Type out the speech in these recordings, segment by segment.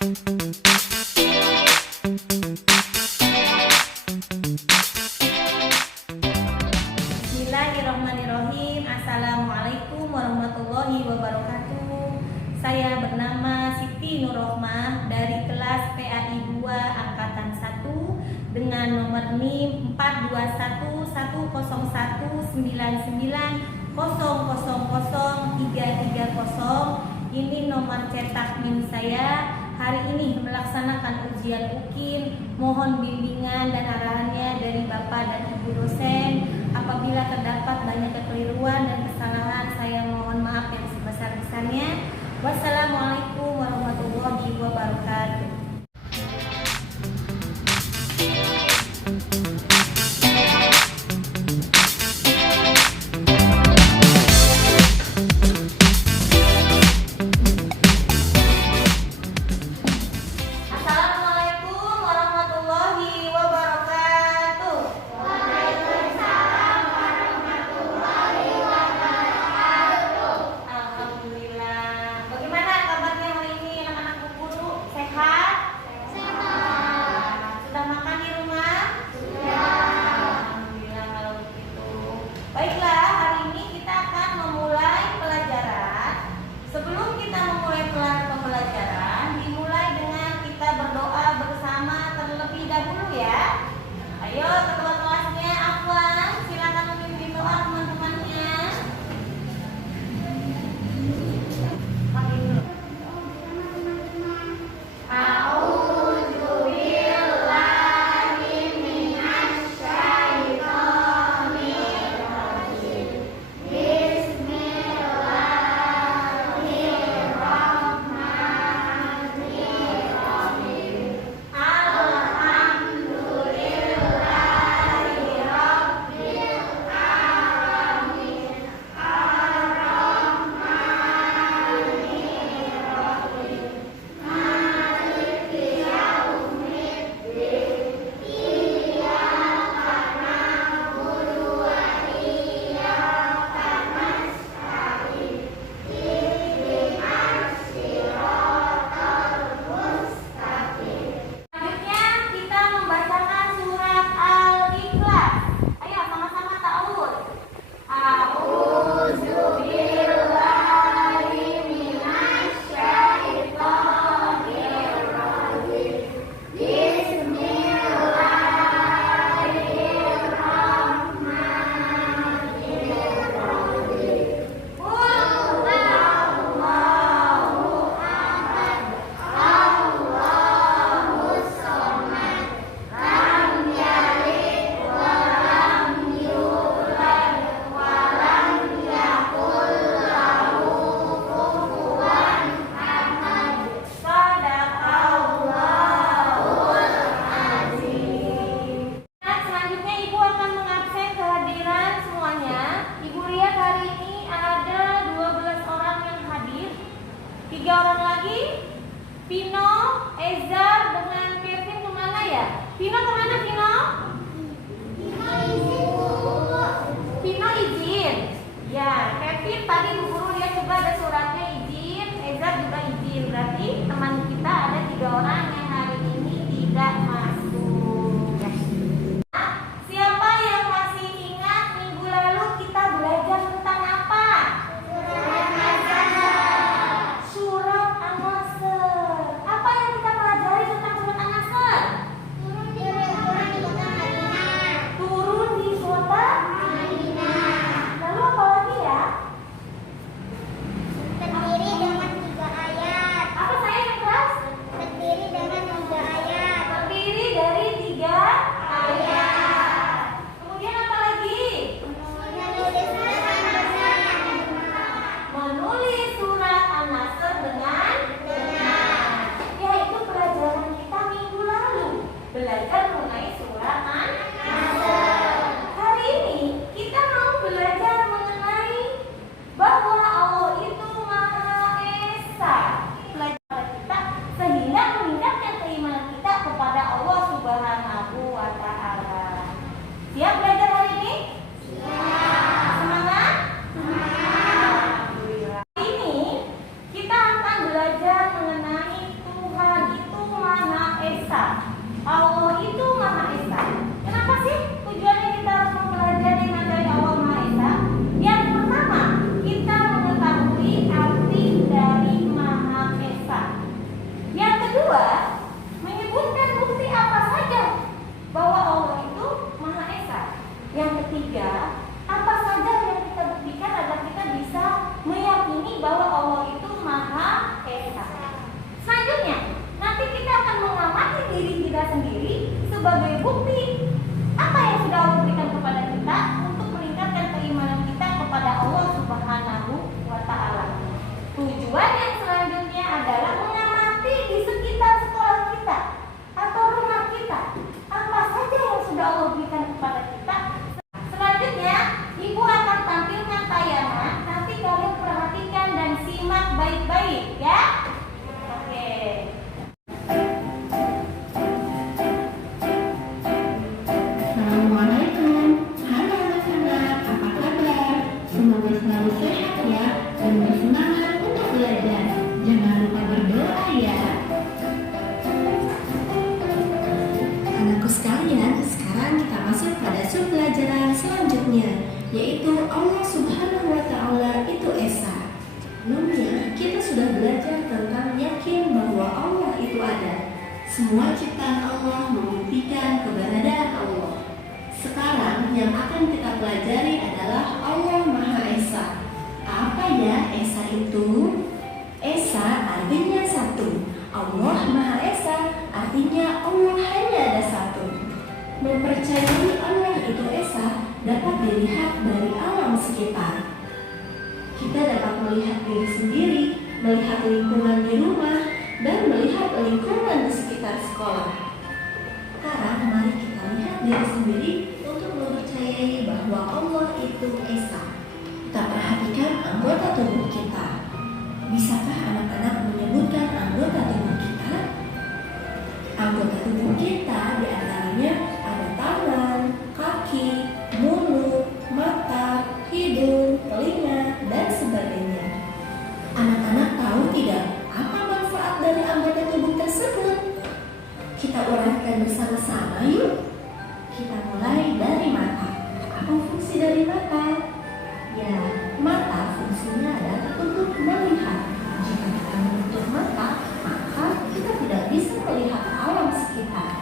Bismillahirrahmanirrahim. Assalamualaikum warahmatullahi wabarakatuh. Saya bernama Siti Nurrohmah dari kelas PAI 2 Angkatan 1 dengan nomor NIM 4211990000330. Ini nomor cetak NIM saya. Hari ini melaksanakan ujian UKIN. Mohon bimbingan dan arahannya dari Bapak dan Ibu dosen. Apabila terdapat banyak kekeliruan dan kesalahan, saya mohon maaf yang sebesar-besarnya. Wassalamualaikum warahmatullahi wabarakatuh. Vino, Ezar dengan Kevin kemana ya? Vino kemana Vino? Vino izin. Ya, Kevin tadi Bu Guru lihat coba ada suratnya izin. Ezar juga izin. Berarti teman kita ada 3 orang yang hari ini tidak masuk. Ya. Siapa yang masih ingat minggu lalu kita belajar tentang apa? Surat An-Nasr. Apa yang kita pelajari tentang surat An-Nasr? Turun di kota Madinah. Lalu apa lagi ya? Terdiri dengan 3 ayat. Apa yaitu Allah Subhanahu wa Ta'ala itu Esa. Sebelumnya kita sudah belajar tentang yakin bahwa Allah itu ada. Semua ciptaan Allah membuktikan keberadaan Allah. Sekarang yang akan kita pelajari adalah Allah Maha Esa. Apa ya Esa itu? Esa artinya satu. Allah Maha Esa artinya Allah hanya ada satu. Mempercayai Allah itu Esa dapat dilihat dari alam sekitar. Kita dapat melihat diri sendiri, melihat lingkungan di rumah, dan melihat lingkungan di sekitar sekolah. Sekarang mari kita lihat diri sendiri untuk mempercayai bahwa Allah itu Esa. Kita perhatikan anggota tubuh kita. Bisakah anak-anak menyebutkan anggota tubuh kita? Anggota tubuh kita diantaranya ada tangan, kaki, mulut, mata, hidung, telinga, dan sebagainya. Anak-anak tahu tidak apa manfaat dari anggota tubuh tersebut? Kita uraikan bersama-sama yuk. Kita mulai dari mata. Apa fungsi dari mata? Ya, mata fungsinya adalah untuk melihat. Jika kita menutup mata, maka kita tidak bisa melihat alam sekitar.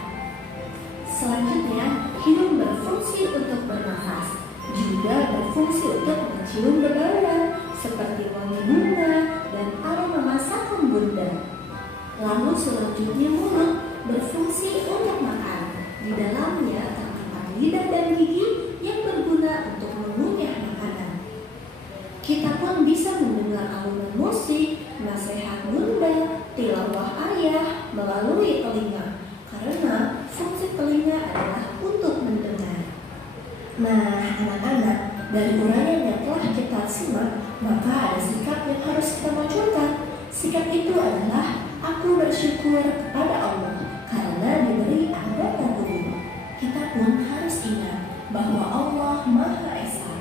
Selanjutnya, hidung berfungsi untuk bernafas, juga berfungsi untuk mencium bebauan seperti wangi bunga dan aroma masakan bunda. Lalu selanjutnya mulut berfungsi untuk makan. Di dalamnya terdapat lidah dan gigi yang berguna untuk mengunyah makanan. Kita pun bisa mendengar alunan musik, nasihat bunda, tilawah ayah melalui telinga, karena fungsi telinga adalah untuk mendengar. Nah, anak-anak, dari uraian yang telah kita simak, maka ada sikap yang harus kita munculkan. Sikap itu adalah aku bersyukur kepada Allah karena diberi anggota tubuh. Kita pun harus ingat bahwa Allah Maha Esa.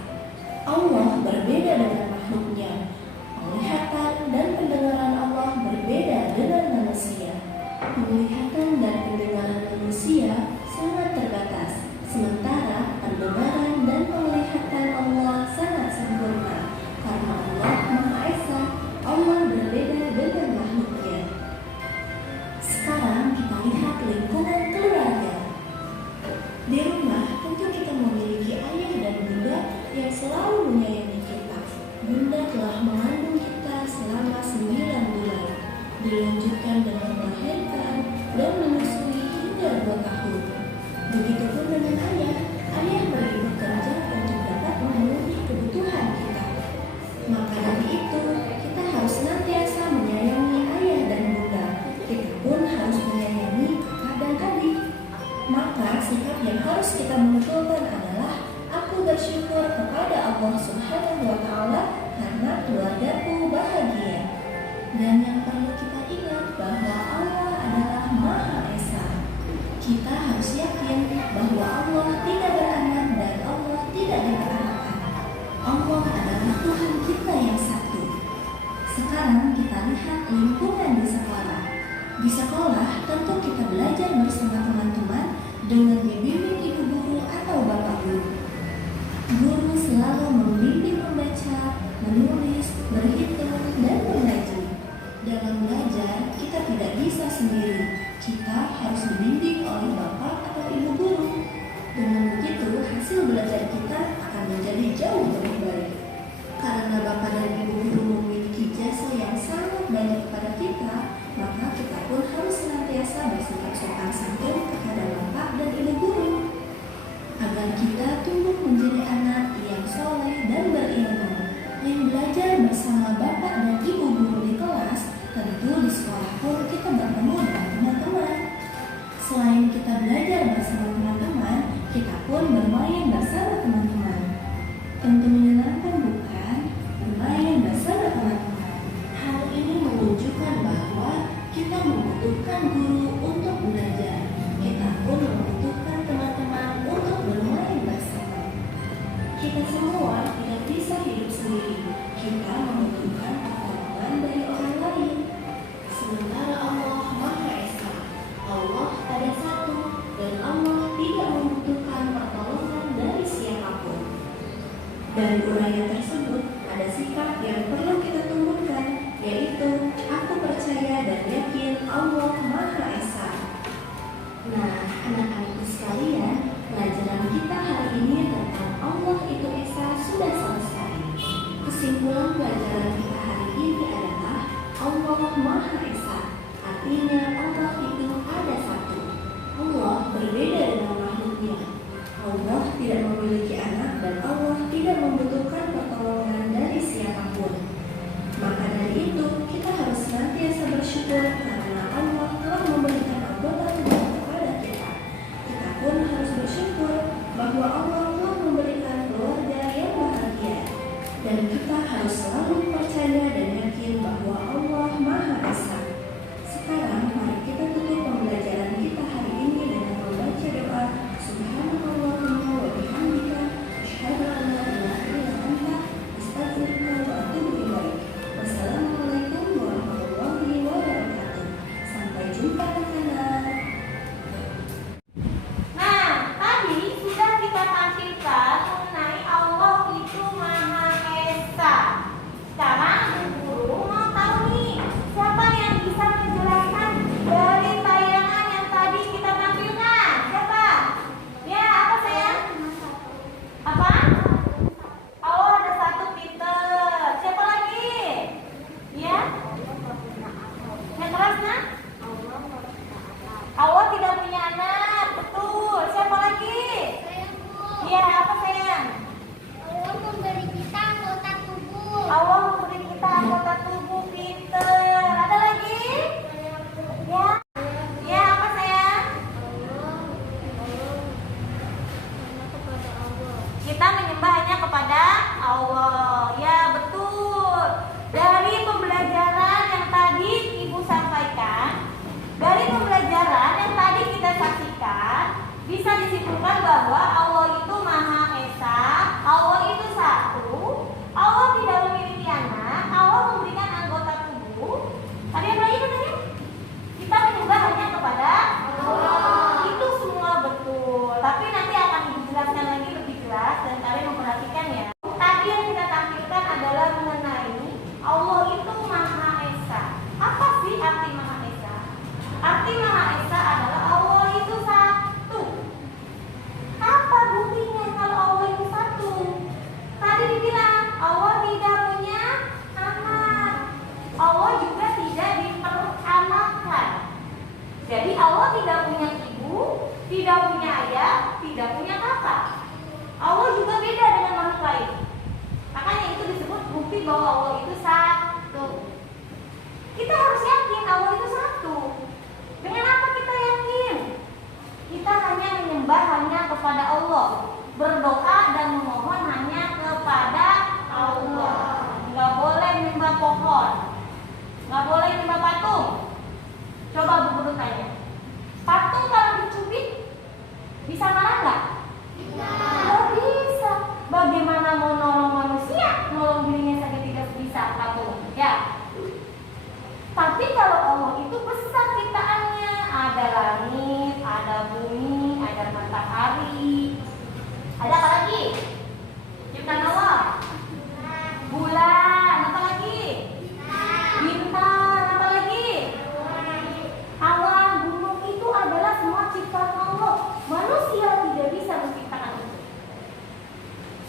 Allah berbeda dengan makhluknya. Penglihatan dan pendengaran Allah berbeda dengan manusia. Penglihatan dan pendengaran manusia sangat terbatas, sementara pendengaran dan penglihatan Allah sangat sempurna. Karena Allah Maha Esa, Allah berbeda dengan makhluknya. Sekarang kita lihat lingkungan keluarga. Di rumah tentu kita memiliki ayah dan bunda yang selalu menyayangi kita. Bunda telah mengandung kita selama 9 bulan, dilanjutkan dengan melahirkan dan menyusui hingga 2 tahun. Begitupun dengan ayah. Ayah pergi bekerja untuk dapat memenuhi kebutuhan kita. Maka dari itu, kita harus senantiasa menyayangi ayah dan bunda. Kita pun harus menyayangi kakak dan adik. Maka sikap yang harus kita munculkan adalah aku bersyukur kepada Allah Subhanahu wa Ta'ala karena keluargaku bahagia. Dan yang perlu kita ingat bahwa Allah adalah Maha Esa. Kita harus yakin bahwa Allah tidak beranak dan Allah tidak diperanakan. Allah adalah Tuhan kita yang satu. Sekarang kita lihat lingkungan di sekolah. Di sekolah tentu kita belajar bersama teman-teman dengan dibimbing ibu guru atau bapak guru. Guru selalu membimbing membaca, menulis, berhitung, dan mengaji. Dalam belajar, kita tidak bisa sendiri. Kita harus dibimbing oleh bapak atau ibu guru. Dengan begitu, hasil belajar kita akan menjadi jauh lebih baik. Karena bapak dan ibu guru memiliki jasa yang sangat banyak kepada kita, maka kita pun harus senantiasa bersikap sopan santun kepada bapak dan ibu guru. Agar kita tumbuh menjadi anak yang soleh dan berilmu, yang belajar bersama bapak dan ibu guru di kelas. Tentu di sekolah pun kita bertemu dengan teman-teman. Selain kita belajar bersama teman-teman, kita pun bermain bersama teman-teman. Tentu menyenangkan bukan? Bermain bersama teman-teman. Hal ini menunjukkan bahwa kita membutuhkan guru untuk belajar. Kita pun membutuhkan teman-teman untuk bermain bersama. Kita semua tidak bisa hidup sendiri. Kita membutuhkan pertolongan dari orang lain. Sementara Allah Maha Esa, Allah ada satu dan Allah tidak membutuhkan pertolongan dari siapapun. Arti Maha Esa adalah Allah itu satu. Apa buktinya kalau Allah itu satu? Tadi dibilang Allah tidak punya anak. Allah juga tidak diperanakan. Jadi Allah tidak punya ibu, tidak punya ayah, tidak punya kakak. Allah juga beda dengan makhluk lain. Makanya itu disebut bukti bahwa Allah itu satu. Kita harus yakin Allah itu satu. Dengan apa kita yakin? Kita hanya menyembah hanya kepada Allah, berdoa dan memohon hanya kepada Allah. Nggak boleh menyembah pohon, nggak boleh menyembah patung. Coba Bu Guru tanya, patung kalau dicubit bisa marah nggak? Nggak bisa. Bagaimana mau nolong manusia, nolong dirinya saja tidak bisa patung, ya. Tapi kalau Allah itu besar ciptaannya, ada langit, ada bumi, ada matahari, ada apa lagi? Ciptaan Allah, bulan, apa lagi? Bintang, apa lagi? Awan, gunung, itu adalah semua ciptaan Allah. Manusia tidak bisa menciptakan itu.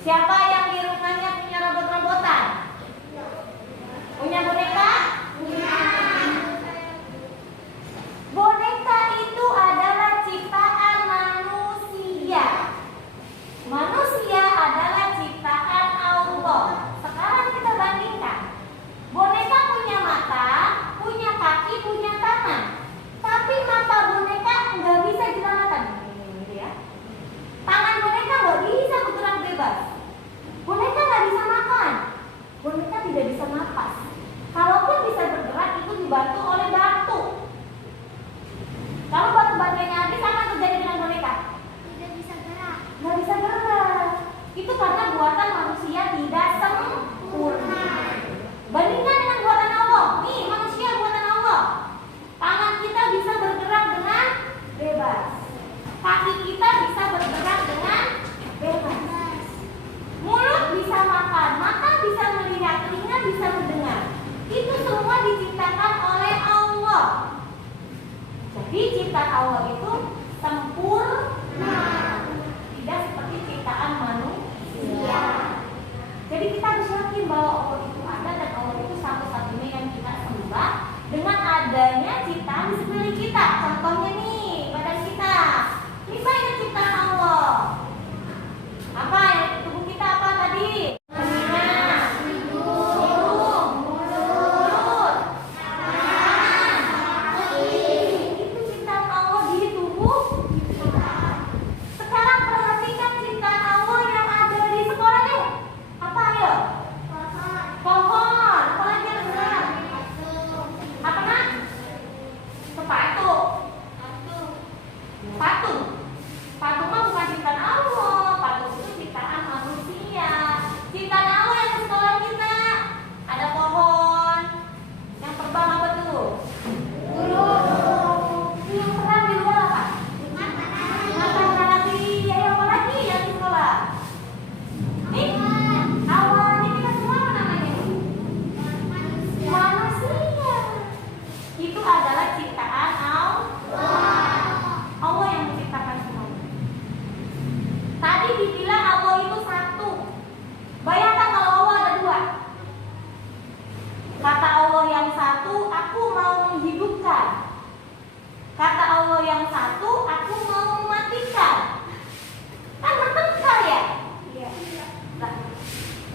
Siapa yang di rumahnya punya robot-robotan? Punya boneka? Boneka itu adalah ciptaan manusia. Manusia adalah ciptaan Allah. Sekarang kita bandingkan. Boneka punya mata, punya kaki, punya tangan. Tapi mata boneka nggak bisa digerakkan, gitu ya. Tangan boneka nggak bisa bergerak bebas. Boneka nggak bisa makan. Boneka tidak bisa napas. Kalaupun bisa bergerak itu dibantu oleh batu. Kalau batu-batunya habis, apa yang terjadi dengan boneka? Tidak bisa gerak. Nggak bisa gerak. Itu karena buatan manusia tidak sempurna. Bandingkan dengan buatan Allah. Nih, manusia buatan Allah. Tangan kita bisa bergerak dengan bebas. Kaki kita bisa bergerak dengan bebas. Mulut bisa makan, mata bisa melihat, telinga bisa mendengar. Itu semua diciptakan oleh Allah. Jadi ciptaan Allah itu sempurna. Tidak seperti ciptaan manusia. Jadi kita harus yakin bahwa Allah itu ada dan Allah itu satu-satunya yang kita sembah dengan adanya ciptaan di sekeliling kita. Contohnya nih, badan kita. Ini banyak ciptaan Allah. Apa yang tubuh kita apa tadi? Telinga, hidung, mulut, tangan, kaki. Itu ciptaan Allah di tubuh kita. Sekarang perhatikan ciptaan Allah yang ada di sekolah deh. Apa ayo? Pohon. Apa lagi yang benar? Apa nak? Sepatu. Patung. Patung mah bukan ciptaan Allah. Patung itu ciptaan manusia. Ciptaan Allah yang di sekolah kita. Ada pohon. Yang terbang apa tuh? Burung. Yang terbang di luar apa? Matahari. Ayo apa lagi yang di sekolah? Nih, awan. Ini kita semua apa namanya? Manusia. Itu adalah ciptaan Allah. Allah yang menciptakan semuanya. Tadi dibilang Allah itu satu. Bayangkan kalau Allah ada dua. Kata Allah yang satu, aku mau menghidupkan. Kata Allah yang satu, aku mau mematikan. Kan bertengkar ya? Iya. Nah,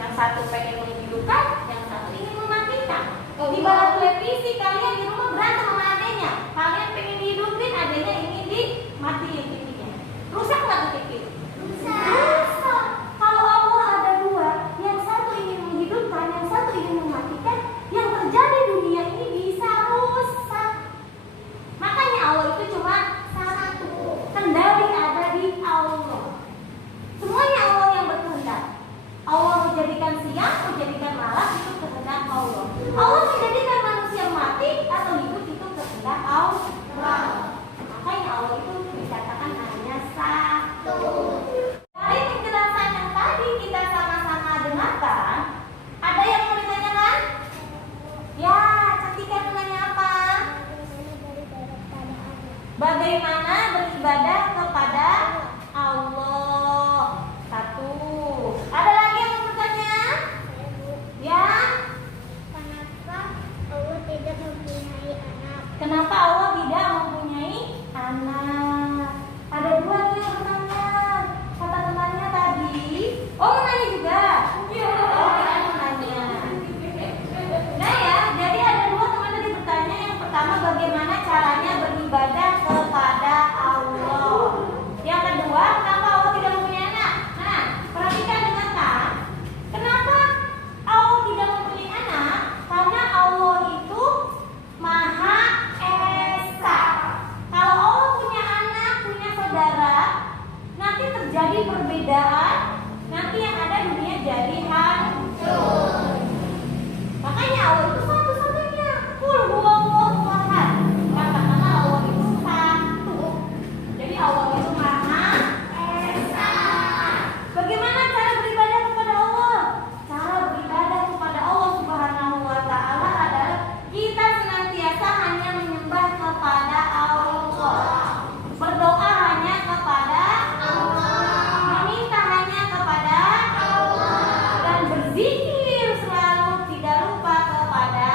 yang satu pengen menghidupkan, yang satu ingin mematikan. Di balik televisi kalian di rumah berantem sama adanya. Kalian pengen dihidupin, adanya ingin dimatiin TV-nya. Rusak nggak tuh TV? Rusak. Kalau Allah ada dua, yang satu ingin menghidupkan, yang satu ingin mematikan, yang terjadi dunia ini bisa rusak. Makanya Allah itu cuma satu. Bagaimana beribadah kepada Allah? Satu. Ada lagi yang mau bertanya? Ya? Kenapa Allah tidak mempunyai anak? Kenapa Allah tidak mempunyai anak? Ada dua nih yang bertanya. Kata temannya tadi. Oh, mau nanya juga? Iya. Oh, kirain mau nanya. Nah ya, jadi ada dua teman tadi bertanya. Yang pertama, bagaimana caranya beribadah kepada Allah? Yang kedua, kenapa Allah tidak mempunyai anak? Nah, perhatikan dengan kan. Kenapa Allah tidak mempunyai anak? Karena Allah itu Maha Esa. Kalau Allah punya anak, punya saudara, nanti terjadi perbedaan. Nanti yang ada dunia jadi hancur. Makanya Allah itu satu-satunya. Qul huwallahu ahad. Katakanlah Allah itu satu. Jadi Allah itu Maha Esa. Bagaimana cara beribadah kepada Allah? Cara beribadah kepada Allah Subhanahu wa taala adalah kita senantiasa hanya menyembah kepada Allah. Berdoa hanya kepada Allah. Meminta hanya kepada Allah. Dan berzikir selalu tidak lupa kepada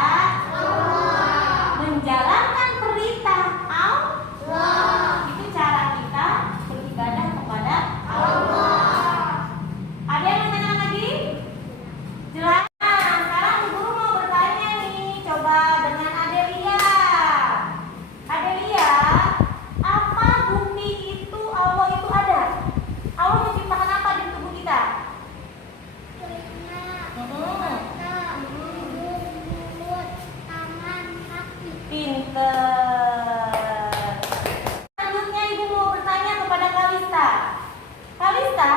Allah. Menjalankan perintah Allah. Itu cara kita beribadah kepada Allah. Ada yang mau tanya lagi? Jelas. Nah, sekarang Bu Guru mau bertanya nih. Coba dengan Adelia. Adelia, apa bukti itu Allah itu ada? Allah menciptakan apa di tubuh kita? Telinga, Hmm. mata, hidung, mulut, tangan, kaki. Pinter. Selanjutnya Ibu mau bertanya kepada Kalista. Kalista,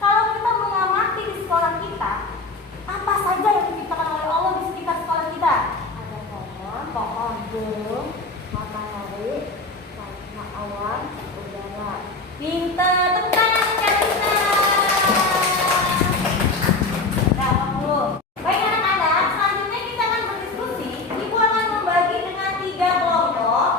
kalau kita mengamati di sekolah kita, apa saja yang diciptakan oleh Allah di sekitar sekolah kita? Ada pohon, burung, matahari, awan, udara. Pinter. Tepuk tangan untuk Kalista. Nah, waktu. Baik anak-anak, selanjutnya kita akan berdiskusi. Ibu akan membagi dengan 3 kelompok.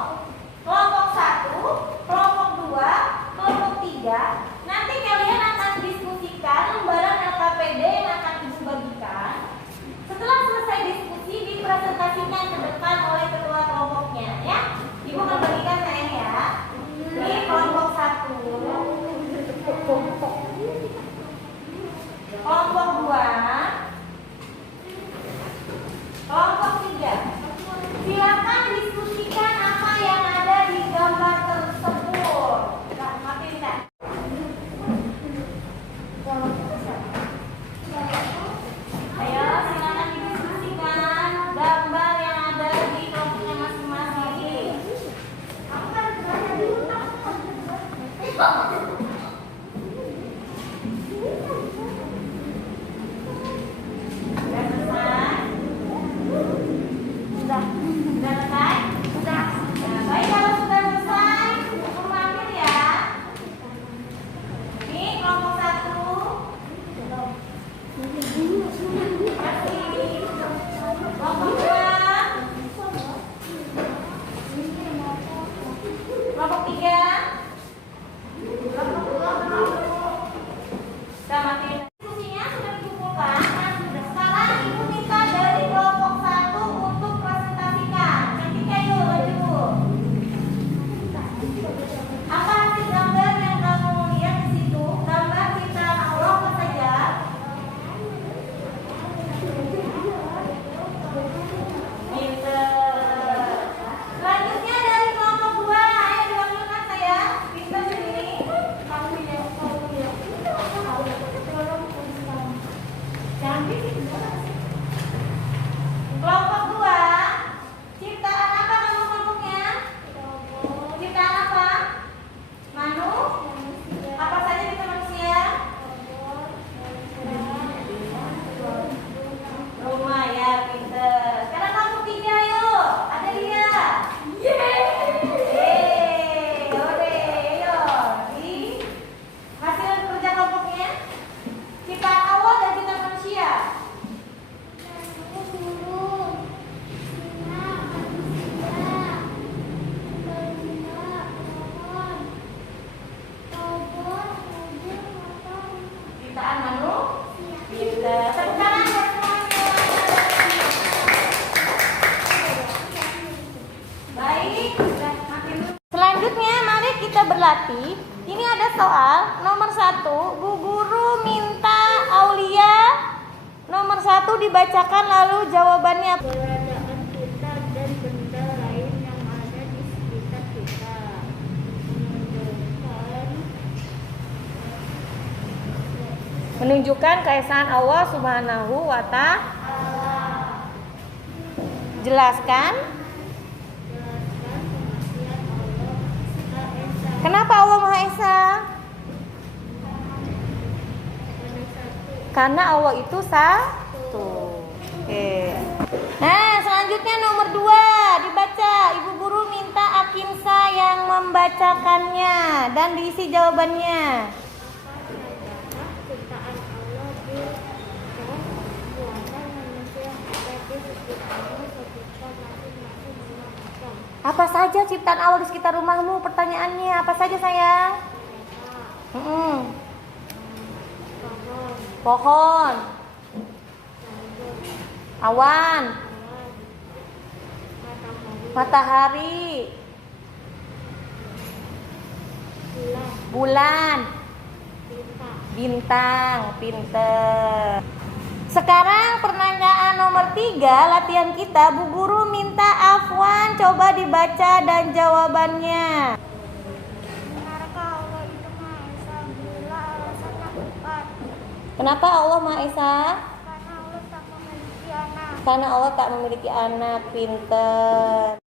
Kelompok 1, kelompok 2, kelompok 3. Nanti kalian akan diskusikan lembaran LKPD yang akan Ibu bagikan. Setelah selesai diskusi, dipresentasikan ke depan oleh ketua kelompoknya, ya. Ibu akan bagikan saya ya. Ini kelompok 1, kelompok 2, kelompok 3. Silakan diskusikan apa yang ada di gambar tersebut. Nah, maafin Kak. Ayo, silakan didiskusikan gambar yang ada di kelompoknya masing-masing. Sudah selesai? Sudah selesai? Sudah. Nah, baik, kalau sudah selesai, Ibu panggil ya. Ini kelompok 1. Kasih. Kelompok 2. Kelompok 3. Sudah matiin. Diskusinya sudah dikumpulkan. Nah, sudah. Sekarang Ibu minta dari kelompok 1 untuk presentasikan. Cantik ayo, Ibu. Apa hasil gambar yang kamu lihat di situ? Gambar ciptaan Allah apa saja? Pinter. Selanjutnya dari kelompok 2, ayo dipanggilkan saya. Baik. Selanjutnya mari kita berlatih. Ini ada soal nomor 1. Bu guru minta Aulia nomor 1 dibacakan lalu jawabannya. Keberadaan kita dan benda lain yang ada di sekitar kita Menunjukkan keesaan Allah Subhanahu wa Ta'ala. Jelaskan. Kenapa Allah Maha Esa? Karena Allah itu satu. Oke. Nah, selanjutnya nomor 2 dibaca. Ibu guru minta Akinsa yang membacakannya dan diisi jawabannya. ciptaan Allah di buatan manusia yang ada di sekitarnya sekitar masing-masing macam Apa saja ciptaan Allah di sekitar rumahmu? Pertanyaannya apa saja sayang? Pohon, awan, matahari, bulan, bintang. Pinter. Sekarang pertanyaan nomor 3 latihan kita. Bu guru minta Afwan coba dibaca dan jawabannya. Benarkah Allah itu Maha Esa? Bila alasannya tepat. Kenapa Allah Maha Esa? Karena Allah tak memiliki anak. Karena Allah tak memiliki anak. Pinter.